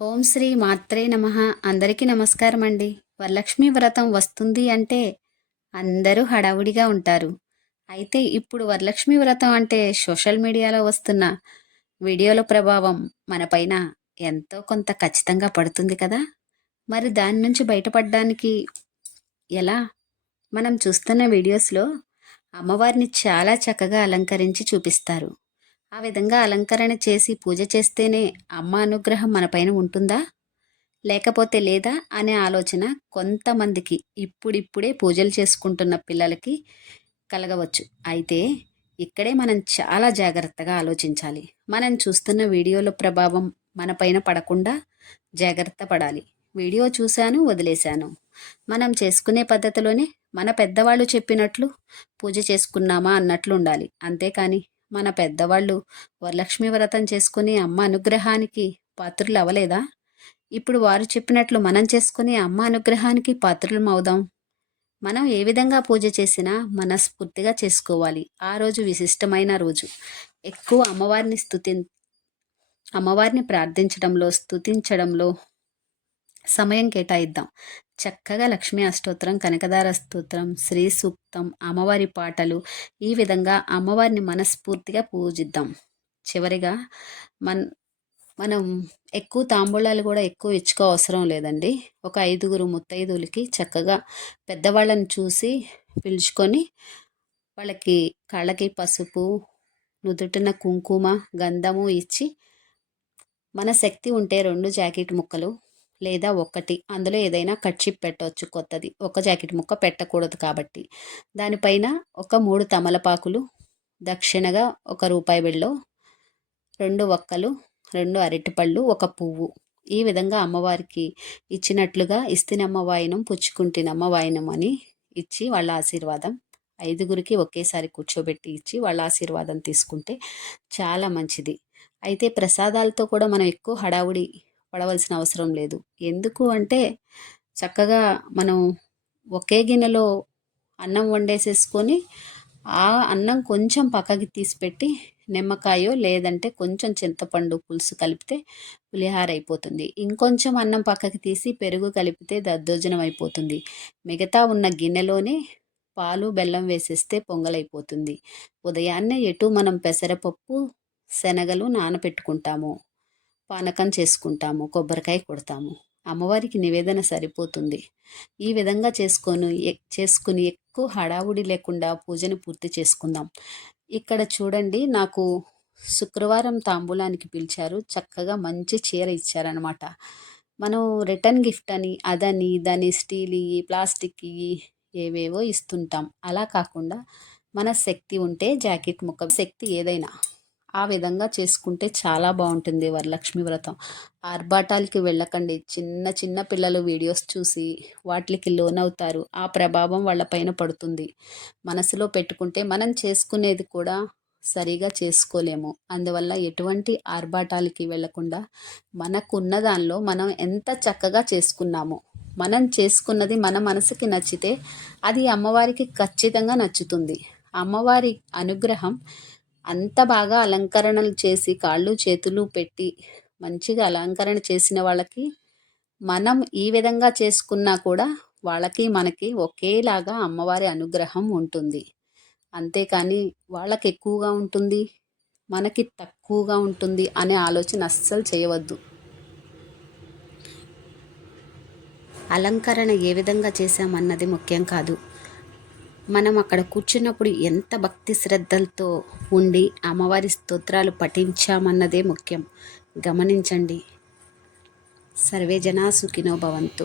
ఓం శ్రీ మాత్రే నమః. అందరికీ నమస్కారం అండి. వరలక్ష్మి వ్రతం వస్తుంది అంటే అందరూ హడావుడిగా ఉంటారు. అయితే ఇప్పుడు వరలక్ష్మి వ్రతం అంటే సోషల్ మీడియాలో వస్తున్న వీడియోల ప్రభావం మనపైన ఎంతో కొంత ఖచ్చితంగా పడుతుంది కదా! మరి దాని నుంచి బయటపడడానికి ఎలా? మనం చూస్తున్న వీడియోస్‌లో అమ్మవారిని చాలా చక్కగా అలంకరించి చూపిస్తారు. ఆ విధంగా అలంకరణ చేసి పూజ చేస్తేనే అమ్మ అనుగ్రహం మనపైన ఉంటుందా? లేకపోతే లేదా అనే ఆలోచన కొంతమందికి ఇప్పుడిప్పుడే పూజలు చేసుకుంటున్న పిల్లలకి కలగవచ్చు. అయితే ఇక్కడే మనం చాలా జాగ్రత్తగా ఆలోచించాలి. మనం చూస్తున్న వీడియోల ప్రభావం మనపైన పడకుండా జాగ్రత్త పడాలి. వీడియో చూశాను, వదిలేశాను. మనం చేసుకునే పద్ధతిలోనే మన పెద్దవాళ్ళు చెప్పినట్లు పూజ చేసుకున్నామా అన్నట్లు ఉండాలి. అంతేకాని మన పెద్దవాళ్ళు వరలక్ష్మి వ్రతం చేసుకుని అమ్మ అనుగ్రహానికి పాత్రులు అవ్వలేదా? ఇప్పుడు వారు చెప్పినట్లు మనం చేసుకుని అమ్మ అనుగ్రహానికి పాత్రులమవుదాం. మనం ఏ విధంగా పూజ చేసినా మనస్ఫూర్తిగా చేసుకోవాలి. ఆ రోజు విశిష్టమైన రోజు. ఎక్కువ అమ్మవారిని ప్రార్థించడంలో, స్తుతించడంలో సమయం కేటాయిద్దాం. చక్కగా లక్ష్మీ అష్టోత్తరం, కనకదార స్తోత్రం, శ్రీ సూక్తం, అమ్మవారి పాటలు ఈ విధంగా అమ్మవారిని మనస్ఫూర్తిగా పూజిద్దాం. చివరిగా మన్ మనం ఎక్కువ తాంబూలాలు కూడా ఎక్కువ ఇచ్చుకో అవసరం లేదండి. ఒక 5గురు ముత్తైదువులకి చక్కగా పెద్దవాళ్ళని చూసి పిలుచుకొని వాళ్ళకి కాళ్ళకి పసుపు, నుదుటిన కుంకుమ, గంధము ఇచ్చి మన శక్తి ఉంటే 2 జాకెట్ ముక్కలు లేదా ఒకటి అందులో ఏదైనా కర్చీఫ్ పెట్టవచ్చు కొత్తది. ఒక జాకెట్ ముక్క పెట్టకూడదు కాబట్టి. దానిపైన ఒక 3 తమలపాకులు, దక్షిణగా ఒక రూపాయి బిళ్ళ, 2 వక్కలు, 2 అరటిపళ్ళు, ఒక పువ్వు. ఈ విధంగా అమ్మవారికి ఇచ్చినట్లుగా ఇస్తినమ్మ వాయినం పుచ్చుకుంటినమ్మ వాయినం అని ఇచ్చి వాళ్ళ ఆశీర్వాదం 5గురికి ఒకేసారి కూర్చోబెట్టి ఇచ్చి వాళ్ళ ఆశీర్వాదం తీసుకుంటే చాలా మంచిది. అయితే ప్రసాదాలతో కూడా మనం ఎక్కువ హడావుడి పడవలసిన అవసరం లేదు. ఎందుకు అంటే చక్కగా మనం ఒకే గిన్నెలో అన్నం వండేసేసుకొని ఆ అన్నం కొంచెం పక్కకి తీసిపెట్టి నిమ్మకాయో లేదంటే కొంచెం చింతపండు పులుసు కలిపితే పులిహార అయిపోతుంది. ఇంకొంచెం అన్నం పక్కకి తీసి పెరుగు కలిపితే దద్దోజనం అయిపోతుంది. మిగతా ఉన్న గిన్నెలోనే పాలు బెల్లం వేసేస్తే పొంగలైపోతుంది. ఉదయాన్నే ఎటు మనం పెసరపప్పు, శనగలు నానపెట్టుకుంటాము, పానకం చేసుకుంటాము, కొబ్బరికాయ కొడతాము. అమ్మవారికి నివేదన సరిపోతుంది. ఈ విధంగా చేసుకుని ఎక్కువ హడావుడి లేకుండా పూజను పూర్తి చేసుకుందాం. ఇక్కడ చూడండి, నాకు శుక్రవారం తాంబూలానికి పిలిచారు. చక్కగా మంచి చీర ఇచ్చారనమాట. మనం రిటర్న్ గిఫ్ట్ అని అదని ఇదని స్టీల్ ప్లాస్టిక్ ఏవేవో ఇస్తుంటాం. అలా కాకుండా మన శక్తి ఉంటే జాకెట్ ముక్క శక్తి ఏదైనా ఆ విధంగా చేసుకుంటే చాలా బాగుంటుంది వరలక్ష్మి వ్రతం. ఆర్భాటాలకి వెళ్ళకండి. చిన్న చిన్న పిల్లలు వీడియోస్ చూసి వాటికి లోనవుతారు. ఆ ప్రభావం వాళ్ళపైన పడుతుంది. మనసులో పెట్టుకుంటే మనం చేసుకునేది కూడా సరిగా చేసుకోలేము. అందువల్ల ఎటువంటి ఆర్భాటాలకి వెళ్ళకుండా మనకున్న దానిలో మనం ఎంత చక్కగా చేసుకున్నామో, మనం చేసుకున్నది మన మనసుకి నచ్చితే అది అమ్మవారికి ఖచ్చితంగా నచ్చుతుంది. అమ్మవారి అనుగ్రహం అంత బాగా అలంకరణలు చేసి కాళ్ళు చేతులు పెట్టి మంచిగా అలంకరణ చేసిన వాళ్ళకి మనం ఈ విధంగా చేసుకున్నా కూడా వాళ్ళకి మనకి ఒకేలాగా అమ్మవారి అనుగ్రహం ఉంటుంది. అంతేకాని వాళ్ళకి ఎక్కువగా ఉంటుంది, మనకి తక్కువగా ఉంటుంది అనే ఆలోచన అస్సలు చేయవద్దు. అలంకరణ ఏ విధంగా చేశామన్నది ముఖ్యం కాదు. మనం అక్కడ కూర్చున్నప్పుడు ఎంత భక్తి శ్రద్ధలతో ఉండి అమ్మవారి స్తోత్రాలు పఠించామన్నదే ముఖ్యం. గమనించండి. సర్వే జనా సుఖినో భవంతు.